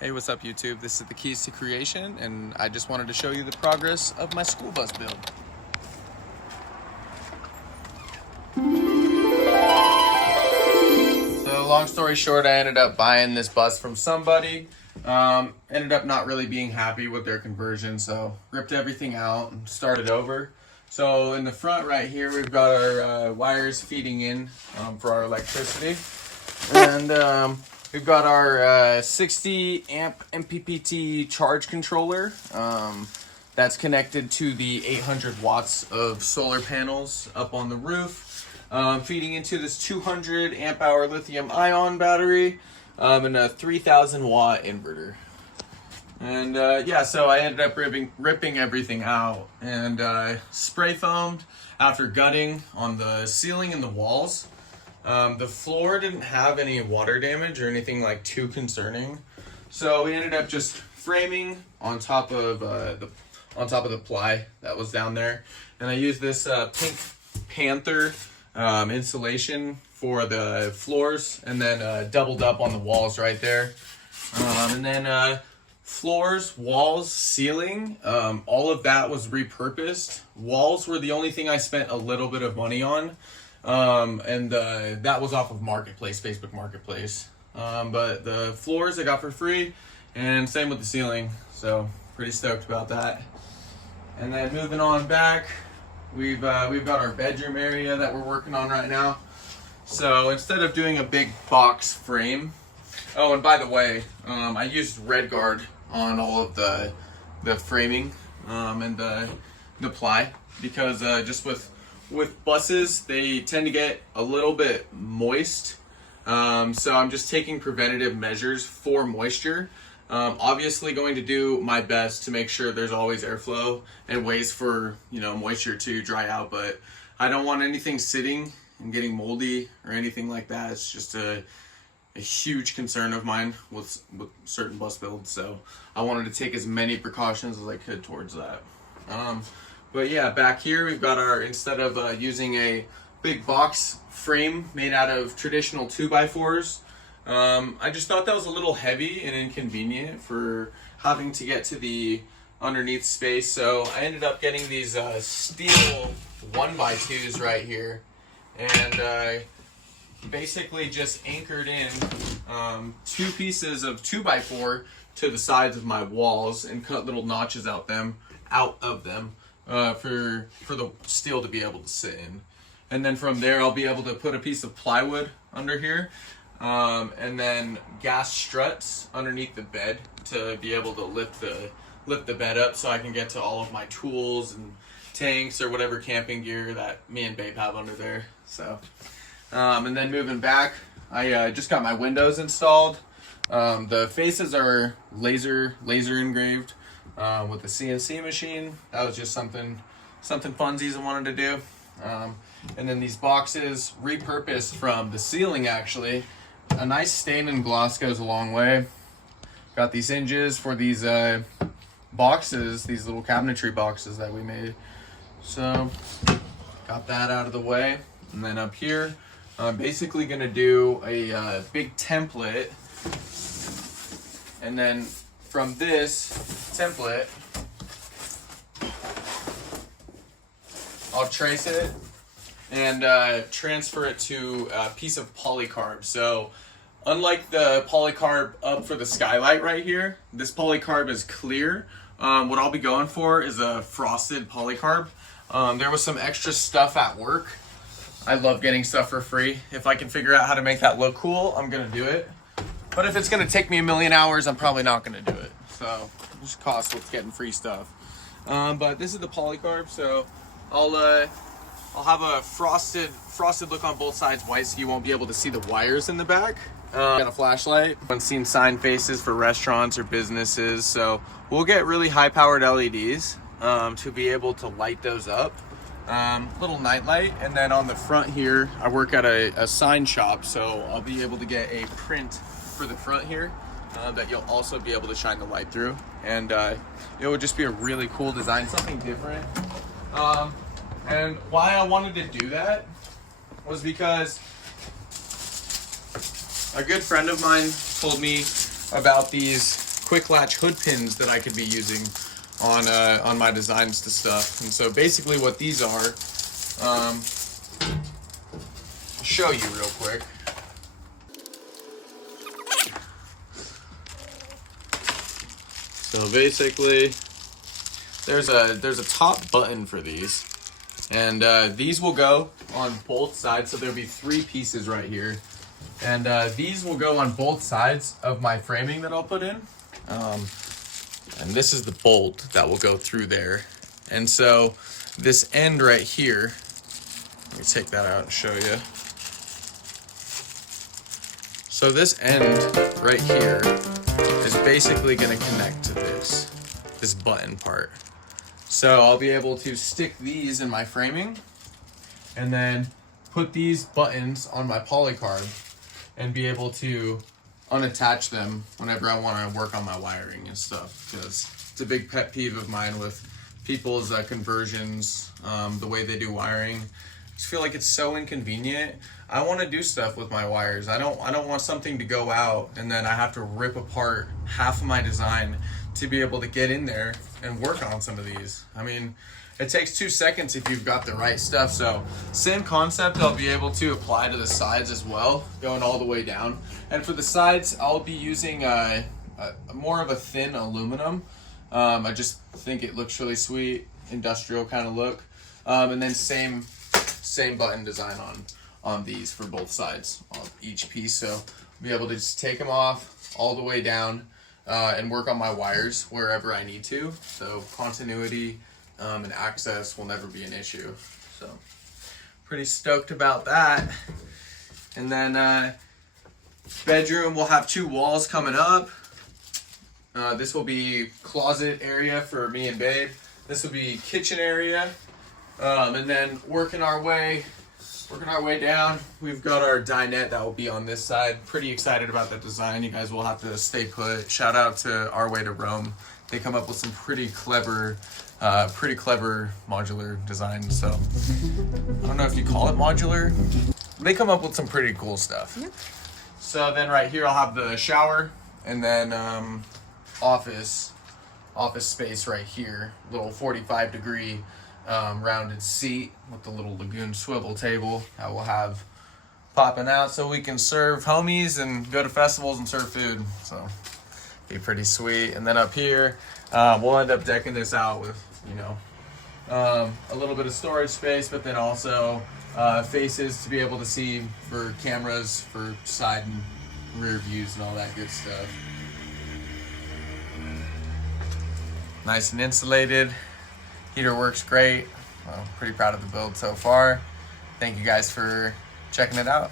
Hey, what's up YouTube? This is the Keys to Creation, and I just wanted to show you the progress of my school bus build. So long story short, I ended up buying this bus from somebody. Ended up not really being happy with their conversion, so ripped everything out and started over. So in the front right here, we've got our wires feeding in for our electricity. And we've got our 60 amp MPPT charge controller that's connected to the 800 watts of solar panels up on the roof, feeding into this 200 amp hour lithium ion battery and a 3000 watt inverter. And yeah, so I ended up ripping everything out and spray foamed after gutting on the ceiling and the walls. The floor didn't have any water damage or anything like too concerning, so we ended up just framing on top of the ply that was down there, and I used this Pink Panther insulation for the floors, and then doubled up on the walls right there, and then floors, walls, ceiling, all of that was repurposed. Walls were the only thing I spent a little bit of money on. That was off of Marketplace, Facebook Marketplace. But the floors I got for free, and same with the ceiling. So pretty stoked about that. And then moving on back, we've got our bedroom area that we're working on right now. So instead of doing a big box frame, oh, and by the way, I used Red Guard on all of the framing and the ply, because just with buses, they tend to get a little bit moist. So I'm just taking preventative measures for moisture. Obviously going to do my best to make sure there's always airflow and ways for, moisture to dry out, but I don't want anything sitting and getting moldy or anything like that. It's just a huge concern of mine with certain bus builds. So I wanted to take as many precautions as I could towards that. But yeah, back here we've got our, instead of using a big box frame made out of traditional 2x4s, I just thought that was a little heavy and inconvenient for having to get to the underneath space. So I ended up getting these steel 1x2s right here, and basically just anchored in two pieces of 2x4 to the sides of my walls and cut little notches out of them. For the steel to be able to sit in. And then from there I'll be able to put a piece of plywood under here, and then gas struts underneath the bed to be able to lift the bed up so I can get to all of my tools and tanks or whatever camping gear that me and Babe have under there. So and then moving back, I just got my windows installed. The faces are laser engraved with the CNC machine. That was just something funsies I wanted to do. And then these boxes repurposed from the ceiling, actually. A nice stain and gloss goes a long way. Got these hinges for these boxes, these little cabinetry boxes that we made. So got that out of the way. And then up here, I'm basically gonna do a big template, and then from this template, I'll trace it and transfer it to a piece of polycarb. So unlike the polycarb up for the skylight right here, this polycarb is clear. What I'll be going for is a frosted polycarb. There was some extra stuff at work. I love getting stuff for free. If I can figure out how to make that look cool, I'm gonna do it. But if it's gonna take me a million hours, I'm probably not gonna do it. So just cost with getting free stuff. But this is the polycarb, so I'll have a frosted look on both sides, white, so you won't be able to see the wires in the back. Got a flashlight. I've seen sign faces for restaurants or businesses, so we'll get really high-powered LEDs to be able to light those up. Little night light, and then on the front here, I work at a sign shop, so I'll be able to get a print for the front here that you'll also be able to shine the light through, and it would just be a really cool design, something different. And why I wanted to do that was because a good friend of mine told me about these quick latch hood pins that I could be using on my designs to stuff. And so basically what these are, I'll show you real quick. So basically, there's a top button for these, and these will go on both sides. So there'll be 3 pieces right here, and these will go on both sides of my framing that I'll put in. And this is the bolt that will go through there. And so this end right here, let me take that out and show you. So this end right here is basically going to connect to this button part. So I'll be able to stick these in my framing and then put these buttons on my polycard and be able to unattach them whenever I want to work on my wiring and stuff, because it's a big pet peeve of mine with people's conversions, the way they do wiring. I just feel like it's so inconvenient. I want to do stuff with my wires. I don't want something to go out and then I have to rip apart half of my design to be able to get in there and work on some of these. I mean, it takes 2 seconds if you've got the right stuff. So same concept I'll be able to apply to the sides as well, going all the way down. And for the sides, I'll be using more of a thin aluminum. I just think it looks really sweet, industrial kind of look. And then same button design on these for both sides of each piece. So I'll be able to just take them off all the way down and work on my wires wherever I need to. So continuity and access will never be an issue. So pretty stoked about that. And then bedroom will have 2 walls coming up. This will be closet area for me and babe. This will be kitchen area. And then working our way down, we've got our dinette that will be on this side. Pretty excited about that design. You guys will have to stay put. Shout out to Our Way to Rome. They come up with some pretty clever modular designs. So I don't know if you call it modular. They come up with some pretty cool stuff. Yep. So then right here I'll have the shower, and then office space right here. Little 45-degree rounded seat with the little lagoon swivel table that we'll have popping out so we can serve homies and go to festivals and serve food. So be pretty sweet. And then up here we'll end up decking this out with, you know, a little bit of storage space, but then also faces to be able to see for cameras for side and rear views and all that good stuff. Nice and insulated. Heater works great. Well, pretty proud of the build so far. Thank you guys for checking it out.